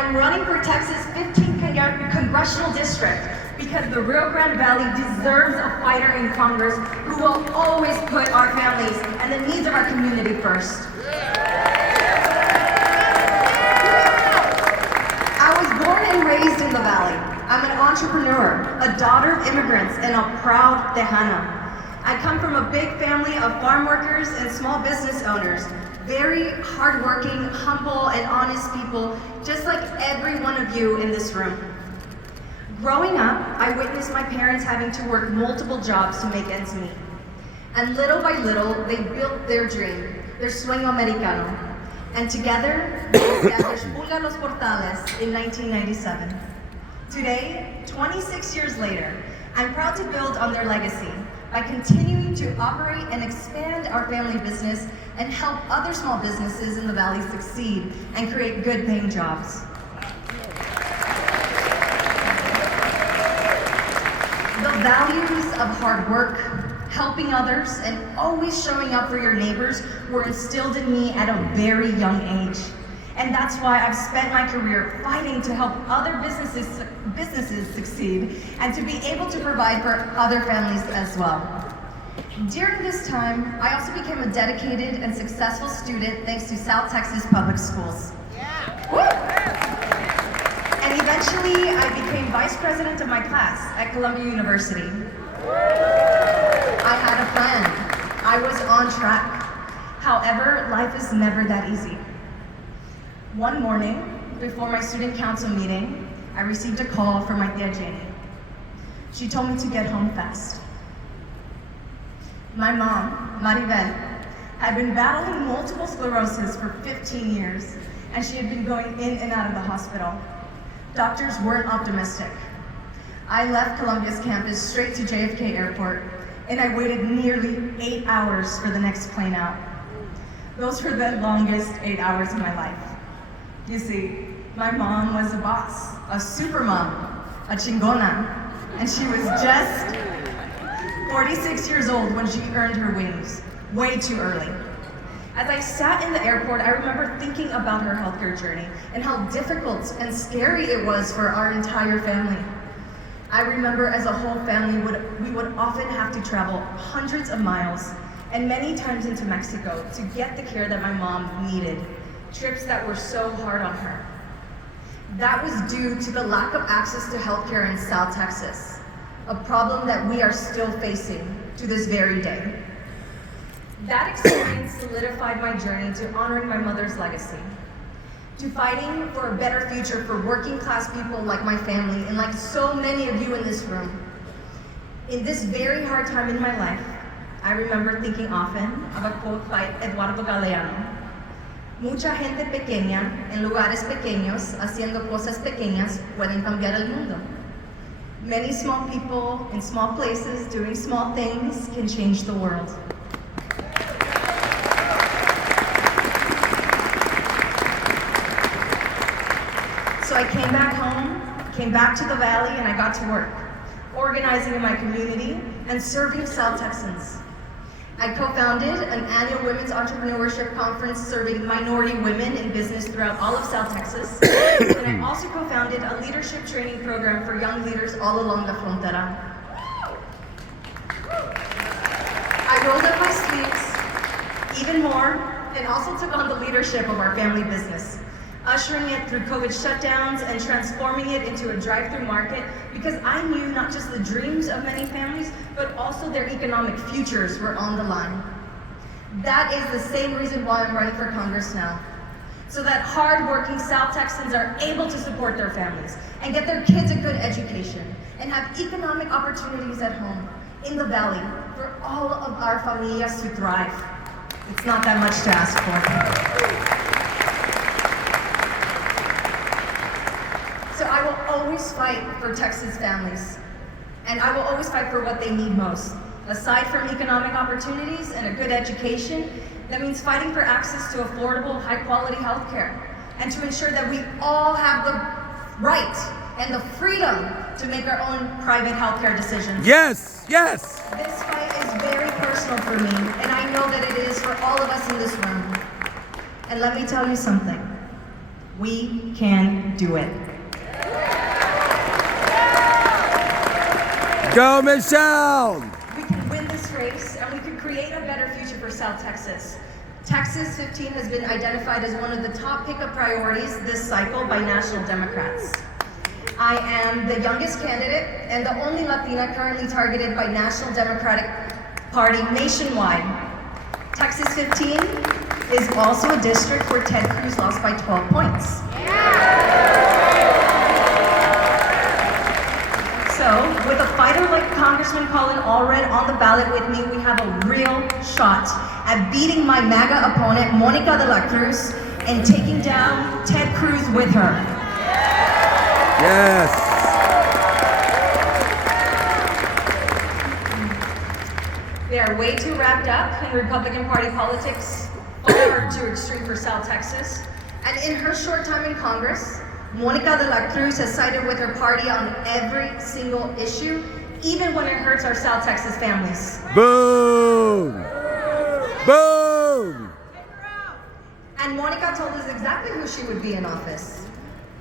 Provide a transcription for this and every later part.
I'm running for Texas' 15th congressional district because the Rio Grande Valley deserves a fighter in Congress who will always put our families and the needs of our community first. I was born and raised in the Valley. I'm an entrepreneur, a daughter of immigrants, and a proud Tejana. I come from a big family of farm workers and small business owners, very hardworking, humble, and honest people, just like every one of you in this room. Growing up, I witnessed my parents having to work multiple jobs to make ends meet. And little by little, they built their dream, their sueño americano. And together, they established Pulga Los Portales in 1997. Today, 26 years later, I'm proud to build on their legacy by continuing to operate and expand our family business and help other small businesses in the Valley succeed and create good paying jobs. The values of hard work, helping others, and always showing up for your neighbors were instilled in me at a very young age. And that's why I've spent my career fighting to help other businesses succeed and to be able to provide for other families as well. During this time, I also became a dedicated and successful student thanks to South Texas Public Schools. And eventually, I became vice president of my class at Columbia University. I had a plan. I was on track. However, life is never that easy. One morning, before my student council meeting, I received a call from my tia Jenny. She told me to get home fast. My mom, Maribel, had been battling multiple sclerosis for 15 years, and she had been going in and out of the hospital. Doctors weren't optimistic. I left Columbia's campus straight to JFK Airport, and I waited nearly 8 hours for the next plane out. Those were the longest 8 hours of my life. You see, my mom was a boss, a super mom, a chingona, and she was just 46 years old when she earned her wings, way too early. As I sat in the airport, I remember thinking about her healthcare journey and how difficult and scary it was for our entire family. I remember as a whole family, we would often have to travel hundreds of miles and many times into Mexico to get the care that my mom needed, trips that were so hard on her. That was due to the lack of access to healthcare in South Texas, a problem that we are still facing to this very day. That experience solidified my journey to honoring my mother's legacy, to fighting for a better future for working class people like my family and like so many of you in this room. In this very hard time in my life, I remember thinking often of a quote by Eduardo Galeano. Mucha gente pequeña en lugares pequeños haciendo cosas pequeñas pueden cambiar el mundo. Many small people in small places doing small things can change the world. So I came back home, came back to the Valley, and I got to work, organizing in my community and serving South Texans. I co-founded an annual women's entrepreneurship conference serving minority women in business throughout all of South Texas. And I also co-founded a leadership training program for young leaders all along the frontera. I rolled up my sleeves even more and also took on the leadership of our family business, ushering it through COVID shutdowns and transforming it into a drive-through market because I knew not just the dreams of many families, but also their economic futures were on the line. That is the same reason why I'm running for Congress now, so that hard-working South Texans are able to support their families and get their kids a good education and have economic opportunities at home, in the Valley, for all of our familias to thrive. It's not that much to ask for. So I will always fight for Texas families, and I will always fight for what they need most. Aside from economic opportunities and a good education, that means fighting for access to affordable, high-quality healthcare, and to ensure that we all have the right and the freedom to make our own private healthcare decisions. Yes, yes. This fight is very personal for me, and I know that it is for all of us in this room. And let me tell you something. We can do it. Go, Michelle! We can win this race, and we can create a better future for South Texas. Texas 15 has been identified as one of the top pickup priorities this cycle by national Democrats. I am the youngest candidate and the only Latina currently targeted by National Democratic Party nationwide. Texas 15 is also a district where Ted Cruz lost by 12 points. So, with a fighter like Congressman Colin Allred on the ballot with me, we have a real shot at beating my MAGA opponent, Monica de la Cruz, and taking down Ted Cruz with her. Yes. They are way too wrapped up in Republican Party politics, far too extreme for South Texas. And in her short time in Congress, Monica de la Cruz has sided with her party on every single issue, even when it hurts our South Texas families. Boom! Boom! And Monica told us exactly who she would be in office.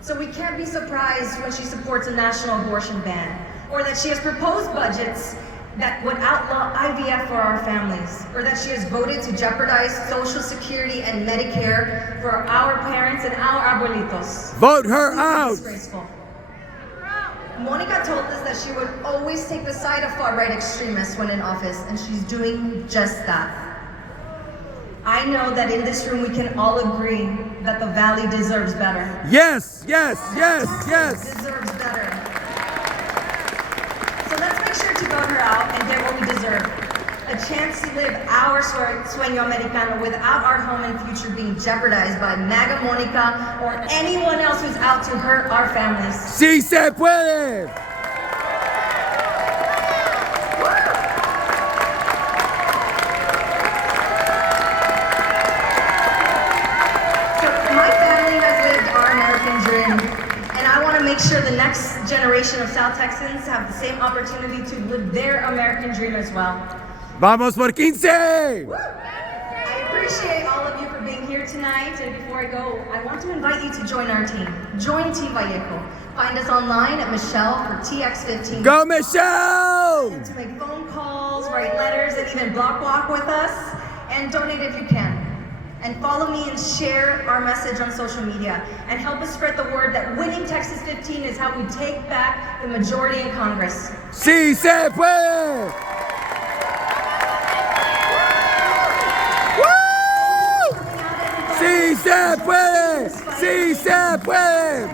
So we can't be surprised when she supports a national abortion ban, or that she has proposed budgets that would outlaw IVF for our families, or that she has voted to jeopardize Social Security and Medicare for our parents and our abuelitos. Vote her out! Disgraceful. Monica told us that she would always take the side of far-right extremists when in office, and she's doing just that. I know that in this room we can all agree that the Valley deserves better. Yes, yes, yes, yes! Deserves better. So let's make sure to vote her out and get what we deserve. A chance to live our sueño americano without our home and future being jeopardized by MAGA Monica or anyone else who's out to hurt our families. ¡Sí se puede! Make sure the next generation of South Texans have the same opportunity to live their American dream as well. ¡Vamos por 15! I appreciate all of you for being here tonight, and before I go, I want to invite you to join our team. Join Team Vallejo. Find us online at Michelle for TX15. Go, Michelle! To make phone calls, write letters, and even block walk with us, and donate if you can. And follow me and share our message on social media and help us spread the word that winning Texas 15 is how we take back the majority in Congress. ¡Sí se puede! ¡Woo! ¡Sí se puede! ¡Sí se puede!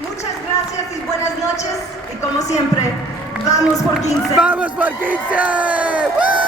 Muchas gracias y buenas noches. Y como siempre, vamos por 15. ¡Vamos por 15! ¡Woo!